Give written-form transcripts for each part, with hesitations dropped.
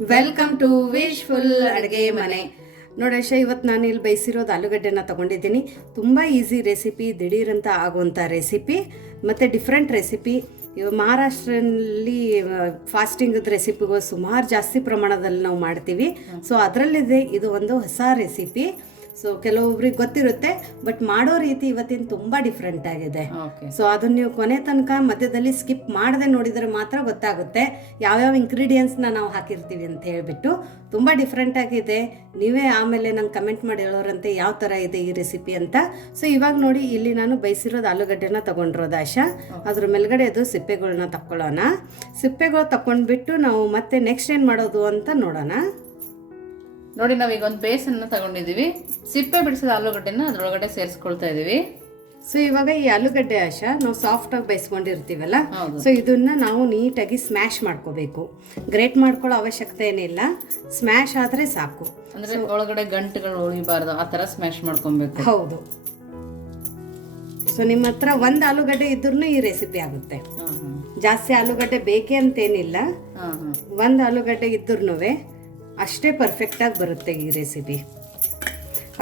Welcome to wishful ಅಡುಗೆ ಮನೆ. ನೋಡಶ, ಇವತ್ತು ನಾನು ಇಲ್ಲಿ ಬೇಯಿಸಿರೋದು ಆಲೂಗಡ್ಡೆನ ತೊಗೊಂಡಿದ್ದೀನಿ. ತುಂಬ ಈಸಿ ರೆಸಿಪಿ, ದಿಢೀರಂತ ಆಗುವಂಥ ರೆಸಿಪಿ ಮತ್ತು ಡಿಫ್ರೆಂಟ್ ರೆಸಿಪಿ. ಮಹಾರಾಷ್ಟ್ರಲ್ಲಿ ಫಾಸ್ಟಿಂಗದ ರೆಸಿಪಿಗೂ ಸುಮಾರು ಜಾಸ್ತಿ ಪ್ರಮಾಣದಲ್ಲಿ ನಾವು ಮಾಡ್ತೀವಿ. ಸೊ ಅದರಲ್ಲಿದೆ ಇದು ಒಂದು ಹೊಸ ರೆಸಿಪಿ. ಸೊ ಕೆಲವೊಬ್ರಿಗೆ ಗೊತ್ತಿರುತ್ತೆ, ಬಟ್ ಮಾಡೋ ರೀತಿ ಇವತ್ತಿನ ತುಂಬ ಡಿಫ್ರೆಂಟ್ ಆಗಿದೆ. ಸೊ ಅದನ್ನ ನೀವು ಕೊನೆ ತನಕ ಮಧ್ಯದಲ್ಲಿ ಸ್ಕಿಪ್ ಮಾಡದೆ ನೋಡಿದರೆ ಮಾತ್ರ ಗೊತ್ತಾಗುತ್ತೆ ಯಾವ್ಯಾವ ಇಂಗ್ರೀಡಿಯೆಂಟ್ಸ್ನ ನಾವು ಹಾಕಿರ್ತೀವಿ ಅಂತ ಹೇಳ್ಬಿಟ್ಟು. ತುಂಬ ಡಿಫ್ರೆಂಟ್ ಆಗಿದೆ. ನೀವೇ ಆಮೇಲೆ ನಂಗೆ ಕಮೆಂಟ್ ಮಾಡಿ ಹೇಳೋರಂತೆ ಯಾವ ಥರ ಇದೆ ಈ ರೆಸಿಪಿ ಅಂತ. ಸೊ ಇವಾಗ ನೋಡಿ, ಇಲ್ಲಿ ನಾನು ಬೇಯಿಸಿರೋದು ಆಲೂಗಡ್ಡೆನ ತೊಗೊಂಡಿರೋದು ಆಶಾ. ಅದ್ರ ಮೇಲ್ಗಡೆ ಅದು ಸಿಪ್ಪೆಗಳನ್ನ ತಕ್ಕೊಳ್ಳೋಣ. ಸಿಪ್ಪೆಗಳು ತಗೊಂಡ್ಬಿಟ್ಟು ನಾವು ಮತ್ತೆ ನೆಕ್ಸ್ಟ್ ಏನು ಮಾಡೋದು ಅಂತ ನೋಡೋಣ. ನೋಡಿ, ನಾವೀಗ ಒಂದು ಬೇಸನ್ನು ತಗೊಂಡಿದ್ದೀವಿ. ಸಿಪ್ಪೆ ಬಿಡಿಸಿದ ಆಲೂಗಡ್ಡೆನ ಅದ್ರೊಳಗಡೆ ಸೇರಿಸ್ಕೊಳ್ತಾ ಇದೀವಿ. ಸೊ ಇವಾಗ ಈ ಆಲೂಗಡ್ಡೆ ಆಶಾ ನಾವು ಸಾಫ್ಟಾಗಿ ಬೇಯಿಸ್ಕೊಂಡಿರ್ತೀವಲ್ಲ, ಸೊ ಇದನ್ನ ನಾವು ನೀಟಾಗಿ ಸ್ಮ್ಯಾಶ್ ಮಾಡ್ಕೋಬೇಕು. ಗ್ರೇಟ್ ಮಾಡ್ಕೊಳ್ಳೋ ಅವಶ್ಯಕತೆ ಏನಿಲ್ಲ, ಸ್ಮ್ಯಾಶ್ ಆದರೆ ಸಾಕು. ಅಂದ್ರೆ ಒಳಗಡೆ ಗಂಟುಗಳು ಉಳಿಬಾರ್ದು, ಆ ಥರ ಸ್ಮ್ಯಾಶ್ ಮಾಡ್ಕೊಬೇಕು. ಹೌದು. ಸೊ ನಿಮ್ಮ ಹತ್ರ ಒಂದು ಆಲೂಗಡ್ಡೆ ಇದ್ರೂ ಈ ರೆಸಿಪಿ ಆಗುತ್ತೆ. ಜಾಸ್ತಿ ಆಲೂಗಡ್ಡೆ ಬೇಕೇ ಅಂತೇನಿಲ್ಲ, ಒಂದು ಆಲೂಗಡ್ಡೆ ಇದ್ರೂ ಅಷ್ಟೇ ಪರ್ಫೆಕ್ಟಾಗಿ ಬರುತ್ತೆ ಈ ರೆಸಿಪಿ.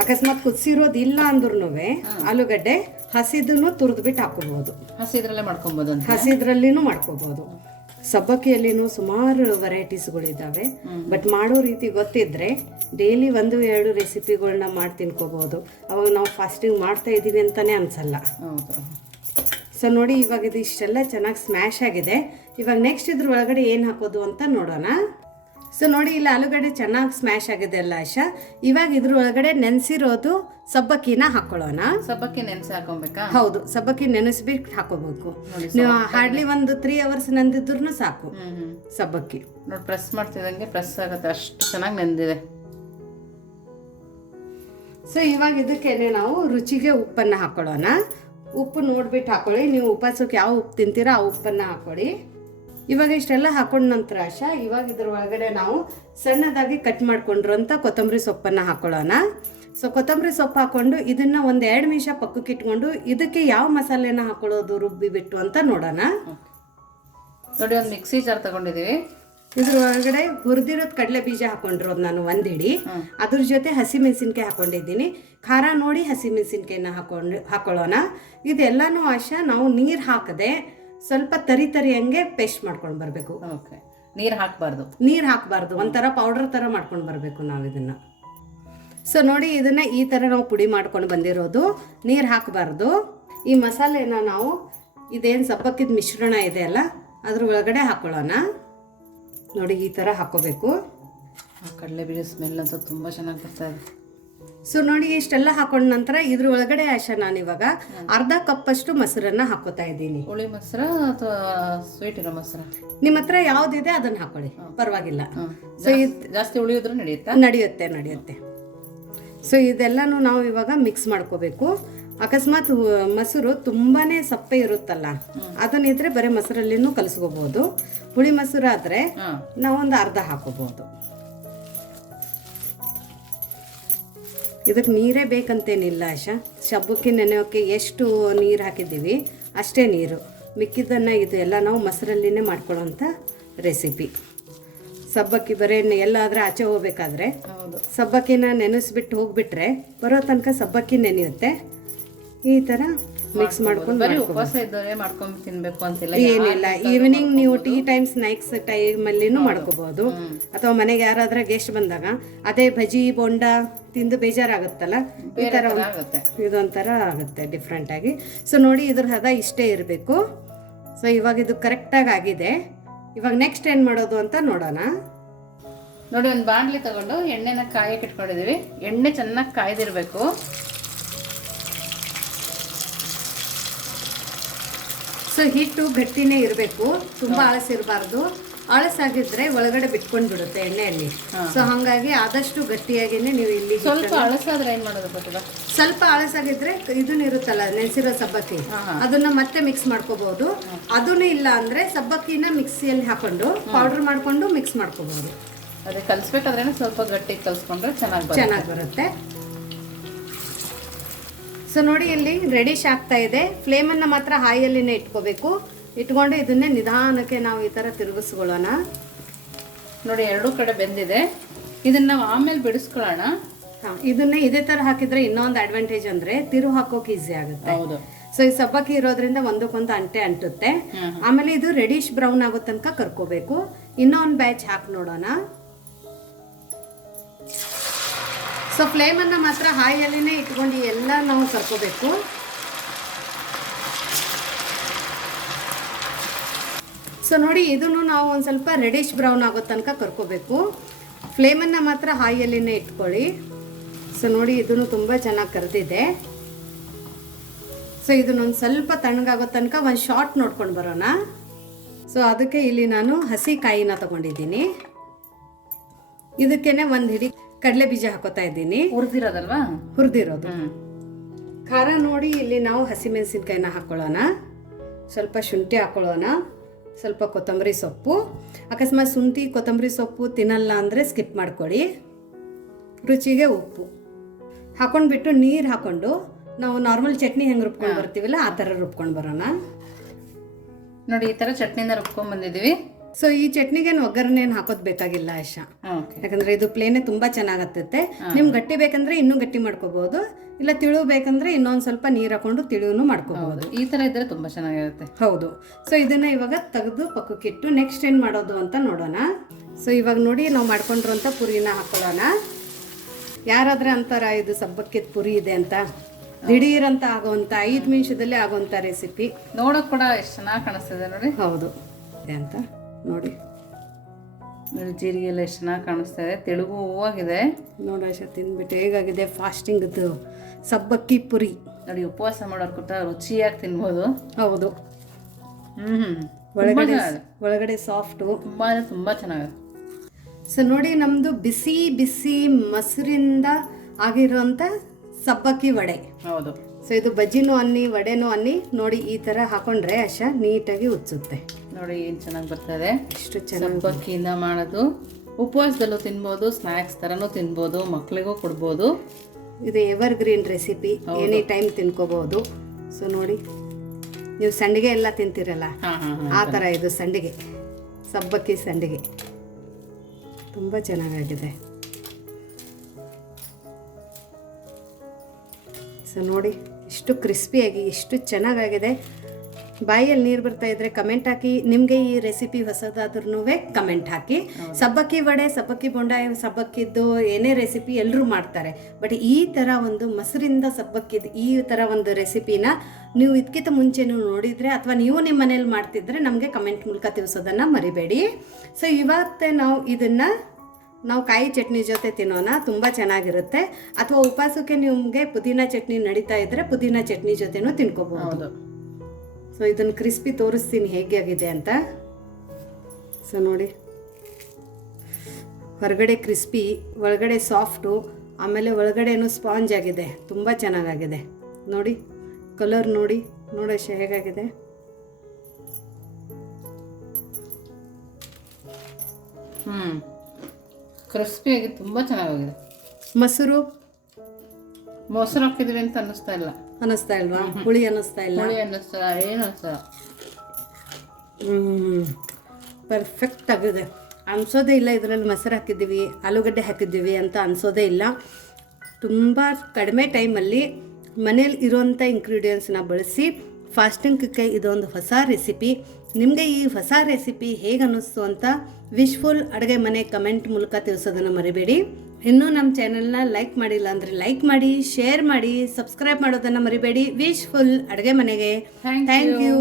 ಅಕಸ್ಮಾತ್ ಕುದಿಸಿರೋದು ಇಲ್ಲ ಅಂದ್ರೂ ಆಲೂಗಡ್ಡೆ ಹಸಿದನ್ನು ತುರಿದ್ಬಿಟ್ಟು ಹಾಕೋಬಹುದು. ಹಸಿದ್ರಲ್ಲೇ ಮಾಡ್ಕೊಬೋದು, ಹಸಿದ್ರಲ್ಲಿನೂ ಮಾಡ್ಕೋಬಹುದು. ಸಬ್ಬಕ್ಕಿಯಲ್ಲಿನೂ ಸುಮಾರು ವೆರೈಟೀಸ್ಗಳಿದ್ದಾವೆ. ಬಟ್ ಮಾಡೋ ರೀತಿ ಗೊತ್ತಿದ್ರೆ ಡೈಲಿ 1-2 ರೆಸಿಪಿಗಳನ್ನ ಮಾಡಿ ತಿನ್ಕೋಬಹುದು. ಅವಾಗ ನಾವು ಫಾಸ್ಟಿಂಗ್ ಮಾಡ್ತಾ ಇದ್ದೀವಿ ಅಂತಾನೆ ಅನ್ಸಲ್ಲ. ಸೊ ನೋಡಿ, ಇವಾಗ ಇದು ಇಷ್ಟೆಲ್ಲ ಚೆನ್ನಾಗಿ ಸ್ಮ್ಯಾಶ್ ಆಗಿದೆ. ಇವಾಗ ನೆಕ್ಸ್ಟ್ ಇದ್ರ ಒಳಗಡೆ ಏನು ಹಾಕೋದು ಅಂತ ನೋಡೋಣ. ಸೊ ನೋಡಿ, ಇಲ್ಲಿ ಆಲೂಗಡ್ಡೆ ಚೆನ್ನಾಗಿ ಸ್ಮ್ಯಾಶ್ ಆಗಿದೆ ಅಲ್ಲ ಆಶಾ. ಇವಾಗ ಇದ್ರ ಒಳಗಡೆ ನೆನೆಸಿರೋದು ಸಬ್ಬಕ್ಕಿನ ಹಾಕೊಳ್ಳೋಣ. ಸಬ್ಬಕ್ಕಿ ನೆನೆಸಿ ಹಾಕೊಬೇಕಾ? ಹೌದು, ಸಬ್ಬಕ್ಕಿ ನೆನೆಸ್ಬಿಟ್ಟು ಹಾಕೋಬೇಕು. ನೀವು ಹಾರ್ಡ್ಲಿ ಒಂದು 3 hours ನೆಂದಿದ್ರು ಸಾಕು ಸಬ್ಬಕ್ಕಿ. ನೋಡಿ, ಪ್ರೆಸ್ ಮಾಡ್ತಿದ್ದಂಗೆ ಪ್ರೆಸ್ ಆಗುತ್ತೆ, ಅಷ್ಟು ಚೆನ್ನಾಗಿ ನೆಂದಿದೆ. ಸೊ ಇವಾಗ ಇದಕ್ಕೇನೆ ನಾವು ರುಚಿಗೆ ಉಪ್ಪನ್ನು ಹಾಕೊಳ್ಳೋಣ. ಉಪ್ಪು ನೋಡ್ಬಿಟ್ಟು ಹಾಕೊಳ್ಳಿ. ನೀವು ಉಪವಾಸಕ್ಕೆ ಯಾವ ಉಪ್ಪು ತಿಂತೀರಾ ಆ ಉಪ್ಪನ್ನು ಹಾಕೊಳ್ಳಿ. ಇವಾಗ ಇಷ್ಟೆಲ್ಲ ಹಾಕೊಂಡ ನಂತರ ಆಶಾ, ಇವಾಗ ಇದ್ರ ಒಳಗಡೆ ನಾವು ಸಣ್ಣದಾಗಿ ಕಟ್ ಮಾಡ್ಕೊಂಡಿರೋಂಥ ಕೊತ್ತಂಬರಿ ಸೊಪ್ಪನ್ನು ಹಾಕೊಳ್ಳೋಣ. ಸೊ ಕೊತ್ತಂಬರಿ ಸೊಪ್ಪು ಹಾಕೊಂಡು ಇದನ್ನು 1-2 ನಿಮಿಷ ಪಕ್ಕಕ್ಕೆ ಇಟ್ಕೊಂಡು ಇದಕ್ಕೆ ಯಾವ ಮಸಾಲೆನ ಹಾಕೊಳ್ಳೋದು ರುಬ್ಬಿ ಬಿಟ್ಟು ಅಂತ ನೋಡೋಣ. ನೋಡಿ, ಒಂದು ಮಿಕ್ಸಿ ಜಾರ್ ತಗೊಂಡಿದ್ದೀವಿ. ಇದ್ರ ಒಳಗಡೆ ಹುರಿದಿರೋದು ಕಡಲೆ ಬೀಜ ಹಾಕೊಂಡಿರೋದು ನಾನು 1 ಹಿಡಿ. ಅದ್ರ ಜೊತೆ ಹಸಿಮೆಣಸಿನ್ಕಾಯಿ ಹಾಕೊಂಡಿದ್ದೀನಿ. ಖಾರ ನೋಡಿ ಹಸಿಮೆಣಸಿನ್ಕಾಯಿನ ಹಾಕೊಳ್ಳೋಣ. ಇದೆಲ್ಲನೂ ಆಶಾ ನಾವು ನೀರು ಹಾಕದೆ ಸ್ವಲ್ಪ ತರಿ ಹಂಗೆ ಪೇಸ್ಟ್ ಮಾಡ್ಕೊಂಡು ಬರಬೇಕು. ನೀರು ಹಾಕಬಾರ್ದು, ಒಂಥರ ಪೌಡರ್ ಥರ ಮಾಡ್ಕೊಂಡು ಬರಬೇಕು ನಾವು ಇದನ್ನು. ಸೊ ನೋಡಿ, ಇದನ್ನು ಈ ಥರ ನಾವು ಪುಡಿ ಮಾಡ್ಕೊಂಡು ಬಂದಿರೋದು, ನೀರು ಹಾಕಬಾರ್ದು. ಈ ಮಸಾಲೆನ ನಾವು ಇದೇನು ಸಬ್ಬಕ್ಕಿದ ಮಿಶ್ರಣ ಇದೆ ಅಲ್ಲ ಅದ್ರ ಒಳಗಡೆ ಹಾಕೊಳ್ಳೋಣ. ನೋಡಿ, ಈ ಥರ ಹಾಕೋಬೇಕು. ಕಡಲೆ ಬೀಜ ಸ್ಮೆಲ್ ಅಂತ ತುಂಬ ಚೆನ್ನಾಗಿ ಬರ್ತಾ ಇದೆ. ಸೊ ನೋಡಿ, ಇಷ್ಟೆಲ್ಲ ಹಾಕೊಂಡ ನಂತರ ಇದ್ರ ಒಳಗಡೆ ಆಶಾ ನಾನು ಇವಾಗ ಅರ್ಧ ಕಪ್ಪಷ್ಟು ಮೊಸರನ್ನ ಹಾಕೋತಾ ಇದ್ದೀನಿ. ಹುಳಿ ಮೊಸರ ಅಥವಾ ಸ್ವೀಟ್ ಇರೋ ಮೊಸರ, ನಿಮ್ಮ ಹತ್ರ ಯಾವ್ದಿದೆ ಅದನ್ನ ಹಾಕೊಳ್ಳಿ, ಪರವಾಗಿಲ್ಲ. ಸೊ ಜಾಸ್ತಿ ಉಳಿಯೋದ್ರೂ ನಡೆಯುತ್ತೆ. ಸೊ ಇದೆಲ್ಲನೂ ನಾವು ಇವಾಗ ಮಿಕ್ಸ್ ಮಾಡ್ಕೋಬೇಕು. ಅಕಸ್ಮಾತ್ ಮೊಸರು ತುಂಬಾನೇ ಸಪ್ಪೆ ಇರುತ್ತಲ್ಲ, ಅದನ್ನಿದ್ರೆ ಬರೀ ಮೊಸರಲ್ಲಿನೂ ಕಲಸ್ಕೋಬಹುದು. ಹುಳಿ ಮೊಸರು ಆದ್ರೆ ನಾವೊಂದು ಅರ್ಧ ಹಾಕೋಬಹುದು. ಇದಕ್ಕೆ ನೀರೇ ಬೇಕಂತೇನಿಲ್ಲ ಆಶಾ. ಸಬ್ಬಕ್ಕಿ ನೆನೆಯೋಕ್ಕೆ ಎಷ್ಟು ನೀರು ಹಾಕಿದ್ದೀವಿ ಅಷ್ಟೇ ನೀರು. ಮಿಕ್ಕಿದ್ದನ್ನು ಇದು ಎಲ್ಲ ನಾವು ಮೊಸರಲ್ಲಿನೇ ಮಾಡ್ಕೊಳ್ಳೋಂಥ ರೆಸಿಪಿ. ಸಬ್ಬಕ್ಕಿ ಬರೀ ಎಲ್ಲಾದರೆ ಆಚೆ ಹೋಗ್ಬೇಕಾದ್ರೆ ಸಬ್ಬಕ್ಕಿನ ನೆನೆಸ್ಬಿಟ್ಟು ಹೋಗ್ಬಿಟ್ರೆ ಬರೋ ತನಕ ಸಬ್ಬಕ್ಕಿ ನೆನೆಯುತ್ತೆ. ಈ ಥರ ಮಿಕ್ಸ್ ಮಾಡ್ಕೊಂಡು ಉಪವಾಸ ಇದ್ದವರೇ ಮಾಡ್ಕೊಂಡು ತಿನ್ಬೇಕು ಅಂತಿಲ್ಲ, ಏನಿಲ್ಲ. ಈವ್ನಿಂಗ್ ನೀವು ಟೀ ಟೈಮ್ ಸ್ನ್ಯಾಕ್ಸ್ ಟೈಮಲ್ಲಿನೂ ಮಾಡ್ಕೋಬಹುದು. ಅಥವಾ ಮನೆಗೆ ಯಾರಾದ್ರೂ ಗೆಸ್ಟ್ ಬಂದಾಗ ಅದೇ ಬಜ್ಜಿ ಬೋಂಡ ತಿಂದು ಬೇಜಾರಾಗುತ್ತಲ್ಲ, ಈ ಥರ ಇದೊಂಥರ ಆಗುತ್ತೆ ಡಿಫ್ರೆಂಟ್ ಆಗಿ. ಸೊ ನೋಡಿ, ಇದ್ರ ಹದ ಇಷ್ಟೇ ಇರಬೇಕು. ಸೊ ಇವಾಗ ಇದು ಕರೆಕ್ಟಾಗಿ ಆಗಿದೆ. ಇವಾಗ ನೆಕ್ಸ್ಟ್ ಏನು ಮಾಡೋದು ಅಂತ ನೋಡೋಣ. ನೋಡಿ, ಒಂದು ಬಾಣಲಿ ತಗೊಂಡು ಎಣ್ಣೆನ ಕಾಯಕ್ಕೆ ಇಟ್ಕೊಂಡಿದ್ದೀವಿ. ಎಣ್ಣೆ ಚೆನ್ನಾಗಿ ಕಾಯ್ದಿರಬೇಕು. ಸೊ ಹಿಟ್ಟು ಗಟ್ಟಿನೇ ಇರಬೇಕು, ತುಂಬ ಆಳಸಿರಬಾರ್ದು. ಆಳಸಾಗಿದ್ರೆ ಒಳಗಡೆ ಬಿಟ್ಕೊಂಡು ಬಿಡುತ್ತೆ ಎಣ್ಣೆಯಲ್ಲಿ. ಸೊ ಹಾಗಾಗಿ ಆದಷ್ಟು ಗಟ್ಟಿಯಾಗಿನೇ ನೀವು ಇಲ್ಲಿ. ಸ್ವಲ್ಪ ಆಳಸಾದ್ರೆ ಏನು ಮಾಡೋದು ಗೊತ್ತಿಲ್ಲ. ಸ್ವಲ್ಪ ಆಳಸಾಗಿದ್ರೆ ಇದನ್ನ ಇರುತ್ತಲ್ಲ ನೆನೆಸಿರೋ ಸಬ್ಬಕ್ಕಿ, ಅದನ್ನ ಮತ್ತೆ ಮಿಕ್ಸ್ ಮಾಡ್ಕೋಬಹುದು. ಅದನ್ನು ಇಲ್ಲ ಅಂದ್ರೆ ಸಬ್ಬಕ್ಕಿನ ಮಿಕ್ಸಿಯಲ್ಲಿ ಹಾಕೊಂಡು ಪೌಡರ್ ಮಾಡ್ಕೊಂಡು ಮಿಕ್ಸ್ ಮಾಡ್ಕೋಬಹುದು. ಅದೇ ಕಲಿಸ್ಬೇಕಾದ್ರೆ ಸ್ವಲ್ಪ ಗಟ್ಟಿ ಕಲಿಸ್ಕೊಂಡ್ರೆ ಚೆನ್ನಾಗಿ ಬರುತ್ತೆ. ಸೊ ನೋಡಿ, ಇಲ್ಲಿ ರೆಡಿಶ್ ಆಗ್ತಾ ಇದೆ. ಫ್ಲೇಮನ್ನು ಮಾತ್ರ ಹಾಯಲ್ಲಿನೇ ಇಟ್ಕೋಬೇಕು. ಇಟ್ಕೊಂಡು ಇದನ್ನೇ ನಿಧಾನಕ್ಕೆ ನಾವು ಈ ಥರ ತಿರುಗಿಸ್ಕೊಳ್ಳೋಣ. ನೋಡಿ ಎರಡೂ ಕಡೆ ಬೆಂದಿದೆ. ಇದನ್ನ ನಾವು ಆಮೇಲೆ ಬಿಡಿಸ್ಕೊಳ್ಳೋಣ. ಇದನ್ನೇ ಇದೇ ತರ ಹಾಕಿದ್ರೆ ಇನ್ನೊಂದು ಅಡ್ವಾಂಟೇಜ್ ಅಂದ್ರೆ ತಿರು ಹಾಕೋಕೆ ಈಸಿ ಆಗುತ್ತೆ. ಹೌದು. ಸೊ ಈ ಸಬ್ಬಕ್ಕಿ ಇರೋದ್ರಿಂದ ಒಂದಕ್ಕೊಂದು ಅಂಟುತ್ತೆ. ಆಮೇಲೆ ಇದು ರೆಡಿಶ್ ಬ್ರೌನ್ ಆಗೋ ತನಕ ಕರ್ಕೋಬೇಕು. ಇನ್ನೊಂದು ಬ್ಯಾಚ್ ಹಾಕಿ ನೋಡೋಣ. ಸೊ ಫ್ಲೇಮನ್ನು ಮಾತ್ರ ಹಾಯಲ್ಲಿನೇ ಇಟ್ಕೊಂಡು ಎಲ್ಲ ನಾವು ಕರ್ಕೋಬೇಕು. ಸೊ ನೋಡಿ ಇದನ್ನು ನಾವು ಒಂದು ಸ್ವಲ್ಪ ರೆಡಿಶ್ ಬ್ರೌನ್ ಆಗೋ ತನಕ ಕರ್ಕೋಬೇಕು. ಫ್ಲೇಮನ್ನು ಮಾತ್ರ ಹಾಯಲ್ಲಿನೇ ಇಟ್ಕೊಳ್ಳಿ. ಸೊ ನೋಡಿ ಇದನ್ನು ತುಂಬ ಚೆನ್ನಾಗಿ ಕರೆದಿದೆ. ಸೊ ಇದನ್ನೊಂದು ಸ್ವಲ್ಪ ತಣ್ಣಗಾಗೋ ತನಕ ಒಂದು ಶಾರ್ಟ್ ನೋಡ್ಕೊಂಡು ಬರೋಣ. ಸೊ ಅದಕ್ಕೆ ಇಲ್ಲಿ ನಾನು ಹಸಿ ಕಾಯಿನ ತಗೊಂಡಿದ್ದೀನಿ. ಇದಕ್ಕೇನೆ ಒಂದು ಹಿಡಿ ಕಡಲೆ ಬೀಜ ಹಾಕೋತಾ ಇದ್ದೀನಿ. ಹುರಿದಿರೋದಲ್ವಾ? ಹುರಿದಿರೋದು. ಖಾರ ನೋಡಿ ಇಲ್ಲಿ ನಾವು ಹಸಿಮೆಣಸಿನ್ಕಾಯಿನ ಹಾಕ್ಕೊಳ್ಳೋಣ. ಸ್ವಲ್ಪ ಶುಂಠಿ ಹಾಕ್ಕೊಳ್ಳೋಣ. ಸ್ವಲ್ಪ ಕೊತ್ತಂಬರಿ ಸೊಪ್ಪು. ಅಕಸ್ಮಾತ್ ಶುಂಠಿ ಕೊತ್ತಂಬರಿ ಸೊಪ್ಪು ತಿನ್ನಲ್ಲ ಅಂದರೆ ಸ್ಕಿಪ್ ಮಾಡ್ಕೊಳ್ಳಿ. ರುಚಿಗೆ ಉಪ್ಪು ಹಾಕೊಂಡ್ಬಿಟ್ಟು ನೀರು ಹಾಕೊಂಡು ನಾವು ನಾರ್ಮಲ್ ಚಟ್ನಿ ಹೆಂಗೆ ರುಬ್ಕೊಂಡು ಬರ್ತೀವಲ್ಲ ಆ ಥರ ರುಬ್ಕೊಂಡು ಬರೋಣ. ನೋಡಿ ಈ ಥರ ಚಟ್ನಿನ ರುಬ್ಕೊಂಡು ಬಂದಿದ್ದೀವಿ. ಸೊ ಈ ಚಟ್ನಿಗೆ ಒಗ್ಗರಣೆಯನ್ನು ಹಾಕೋದು ಬೇಕಾಗಿಲ್ಲ ಆಶಾ. ಯಾಕಂದ್ರೆ ಇದು ಪ್ಲೇನೇ ತುಂಬಾ ಚೆನ್ನಾಗತ್ತೆ. ನಿಮ್ಗೆ ಗಟ್ಟಿ ಬೇಕಂದ್ರೆ ಇನ್ನೂ ಗಟ್ಟಿ ಮಾಡ್ಕೋಬಹುದು, ಇಲ್ಲ ತಿಳು ಬೇಕಂದ್ರೆ ಇನ್ನೊಂದು ಸ್ವಲ್ಪ ನೀರು ಹಾಕೊಂಡು ತಿಳುನು ಮಾಡ್ಕೋಬಹುದು. ಈ ತರ ಇದ್ರೆ ತುಂಬಾ ಚೆನ್ನಾಗಿರುತ್ತೆ. ಹೌದು. ಸೊ ಇದನ್ನ ಇವಾಗ ತೆಗೆದು ಪಕ್ಕಕ್ಕಿಟ್ಟು ನೆಕ್ಸ್ಟ್ ಏನ್ ಮಾಡೋದು ಅಂತ ನೋಡೋಣ. ಸೊ ಇವಾಗ ನೋಡಿ ನಾವು ಮಾಡ್ಕೊಂಡಿರೋಂಥ ಪುರಿನ ಹಾಕೊಳ್ಳೋಣ. ಯಾರಾದ್ರೆ ಅಂತಾರ ಇದು ಸಬ್ಬಕ್ಕಿದ ಪುರಿ ಇದೆ ಅಂತ. ದಿಢೀರಂತ ಆಗೋವಂಥ 5 ನಿಮಿಷದಲ್ಲೇ ಆಗೋವಂಥ ರೆಸಿಪಿ. ನೋಡೋಕೆ ಕೂಡ ಎಷ್ಟು ಚೆನ್ನಾಗಿ ಕಾಣಿಸ್ತದೆ ನೋಡಿ. ಹೌದು ಅಂತ ನೋಡಿ. ಜೀರಿಗೆ ಎಲ್ಲ ಎಷ್ಟು ಚೆನ್ನಾಗಿ ಕಾಣಿಸ್ತಾ ಇದೆ, ತೆಳುಗು ಹೂವಾಗಿದೆ ನೋಡಿ. ಆಶಾ ತಿಂದ್ಬಿಟ್ಟು ಹೇಗಾಗಿದೆ ಫಾಸ್ಟಿಂಗ್ದು ಸಬ್ಬಕ್ಕಿ ಪುರಿ. ನೋಡಿ ಉಪವಾಸ ಮಾಡೋರು ಕೂಡ ರುಚಿಯಾಗಿ ತಿನ್ಬೋದು. ಹೌದು. ಒಳಗಡೆ ಸಾಫ್ಟು, ತುಂಬಾ ಚೆನ್ನಾಗಿದೆ. ಸೊ ನೋಡಿ ನಮ್ದು ಬಿಸಿ ಬಿಸಿ ಮೊಸರಿಂದ ಆಗಿರೋಂಥ ಸಬ್ಬಕ್ಕಿ ವಡೆ. ಹೌದು. ಸೊ ಇದು ಬಜ್ಜಿನೂ ಅನ್ನಿ ವಡೆನೂ ಅನ್ನಿ ನೋಡಿ ಈ ಥರ ಹಾಕೊಂಡ್ರೆ ಆಶಾ ನೀಟಾಗಿ ಉಚ್ಚುತ್ತೆ. ನೋಡಿ ಏನು ಚೆನ್ನಾಗಿ ಬರ್ತದೆ. ಇಷ್ಟು ಚೆನ್ನಾಗಿ ಸಬ್ಬಕ್ಕಿಯಿಂದ ಮಾಡೋದು. ಉಪವಾಸದಲ್ಲೂ ತಿನ್ಬೋದು, ಸ್ನ್ಯಾಕ್ಸ್ ಥರನೂ ತಿನ್ಬೋದು, ಮಕ್ಕಳಿಗೂ ಕೊಡ್ಬೋದು. ಇದು evergreen recipe, any time ತಿನ್ಕೋಬಹುದು. ಸೊ ನೋಡಿ ನೀವು ಸಂಡಿಗೆ ಎಲ್ಲ ತಿಂತೀರಲ್ಲ ಆ ಥರ ಇದು ಸಂಡಿಗೆ, ಸಬ್ಬಕ್ಕಿ ಸಂಡಿಗೆ ತುಂಬ ಚೆನ್ನಾಗಾಗಿದೆ. ಸೊ ನೋಡಿ ಇಷ್ಟು ಕ್ರಿಸ್ಪಿಯಾಗಿ ಎಷ್ಟು ಚೆನ್ನಾಗಾಗಿದೆ. ಬಾಯಲ್ಲಿ ನೀರು ಬರ್ತಾ ಇದ್ರೆ ಕಮೆಂಟ್ ಹಾಕಿ. ನಿಮಗೆ ಈ ರೆಸಿಪಿ ಹೊಸದಾದ್ರೂ ಕಮೆಂಟ್ ಹಾಕಿ. ಸಬ್ಬಕ್ಕಿ ವಡೆ, ಸಬ್ಬಕ್ಕಿ ಬೊಂಡ, ಸಬ್ಬಕ್ಕಿದ್ದು ಏನೇ ರೆಸಿಪಿ ಎಲ್ಲರೂ ಮಾಡ್ತಾರೆ. ಬಟ್ ಈ ಥರ ಒಂದು ಮೊಸರಿಂದ ಸಬ್ಬಕ್ಕಿದ್ದು ಈ ಥರ ಒಂದು ರೆಸಿಪಿನ ನೀವು ಇದಕ್ಕಿಂತ ಮುಂಚೆನೂ ನೋಡಿದರೆ ಅಥವಾ ನೀವು ನಿಮ್ಮ ಮನೇಲಿ ಮಾಡ್ತಿದ್ರೆ ನಮಗೆ ಕಮೆಂಟ್ ಮೂಲಕ ತಿಳಿಸೋದನ್ನು ಮರಿಬೇಡಿ. ಸೊ ಇವತ್ತೇ ನಾವು ಕಾಯಿ ಚಟ್ನಿ ಜೊತೆ ತಿನ್ನೋಣ, ತುಂಬ ಚೆನ್ನಾಗಿರುತ್ತೆ. ಅಥವಾ ಉಪವಾಸಕ್ಕೆ ನಿಮಗೆ ಪುದೀನ ಚಟ್ನಿ ನಡೀತಾ ಇದ್ದರೆ ಪುದೀನ ಚಟ್ನಿ ಜೊತೆನೂ ತಿನ್ಕೋಬಹುದು. ಸೊ ಇದನ್ನು ಕ್ರಿಸ್ಪಿ ತೋರಿಸ್ತೀನಿ ಹೇಗೆ ಆಗಿದೆ ಅಂತ. ಸೊ ನೋಡಿ ಹೊರಗಡೆ ಕ್ರಿಸ್ಪಿ, ಒಳಗಡೆ ಸಾಫ್ಟು, ಆಮೇಲೆ ಒಳಗಡೆನೂ ಸ್ಪಾಂಜ್ ಆಗಿದೆ. ತುಂಬ ಚೆನ್ನಾಗಾಗಿದೆ ನೋಡಿ. ಕಲರ್ ನೋಡಿ ಹೇಗಾಗಿದೆ. ಕ್ರಿಸ್ಪಿಯಾಗಿ ತುಂಬ ಚೆನ್ನಾಗಿದೆ. ಮೊಸರು ಹಾಕಿದ್ವಿ ಅಂತ ಅನ್ನಿಸ್ತಾ ಇಲ್ವಾ? ಹುಳಿ ಅನ್ನಿಸ್ತಾ ಇಲ್ಲ, ಏನು ಅನಿಸ್ತಾ. ಪರ್ಫೆಕ್ಟ್ ಆಗಿದೆ. ಅನ್ಸೋದೇ ಇಲ್ಲ ಇದರಲ್ಲಿ ಮೊಸರು ಹಾಕಿದ್ದೀವಿ, ಆಲೂಗಡ್ಡೆ ಹಾಕಿದ್ದೀವಿ ಅಂತ ಅನ್ಸೋದೇ ಇಲ್ಲ. ತುಂಬ ಕಡಿಮೆ ಟೈಮಲ್ಲಿ ಮನೇಲಿ ಇರೋಂಥ ಇಂಗ್ರೀಡಿಯೆಂಟ್ಸ್ನ ಬಳಸಿ ಫಾಸ್ಟಿಂಗ್ಗೆ ಇದೊಂದು ಹೊಸ ರೆಸಿಪಿ. ನಿಮಗೆ ಈ ಹೊಸ ರೆಸಿಪಿ ಹೇಗೆ ಅನ್ನಿಸ್ತು ಅಂತ ವಿಶ್ಫುಲ್ ಅಡುಗೆ ಮನೆ ಕಮೆಂಟ್ ಮೂಲಕ ತಿಳಿಸೋದನ್ನು ಮರಿಬೇಡಿ. ಇನ್ನೂ ನಮ್ಮ ಚಾನೆಲ್ನ ಲೈಕ್ ಮಾಡಿಲ್ಲ ಅಂದರೆ ಲೈಕ್ ಮಾಡಿ, ಶೇರ್ ಮಾಡಿ, ಸಬ್ಸ್ಕ್ರೈಬ್ ಮಾಡೋದನ್ನು ಮರಿಬೇಡಿ. ವಿಶ್ಫುಲ್ ಅಡುಗೆ ಮನೆಗೆ ಥ್ಯಾಂಕ್ ಯು.